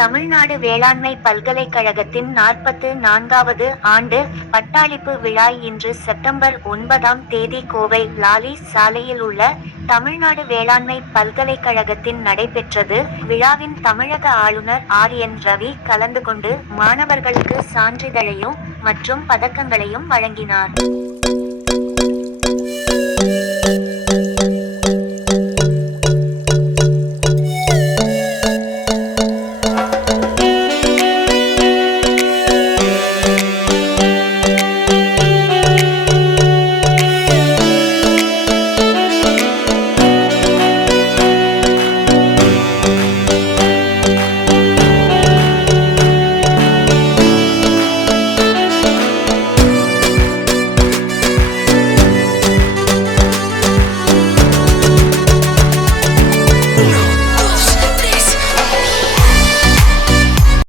தமிழ்நாடு வேளாண்மை பல்கலைக்கழகத்தின் நாற்பத்து நான்காவது ஆண்டு பட்டாளிப்பு விழா இன்று செப்டம்பர் ஒன்பதாம் தேதி கோவை லாலி சாலையில் உள்ள தமிழ்நாடு வேளாண்மை பல்கலைக்கழகத்தின் நடைபெற்றது. விழாவின் தமிழக ஆளுநர் ஆர். என். ரவி கலந்து கொண்டு மாணவர்களுக்கு சான்றிதழையும் மற்றும் பதக்கங்களையும் வழங்கினார்.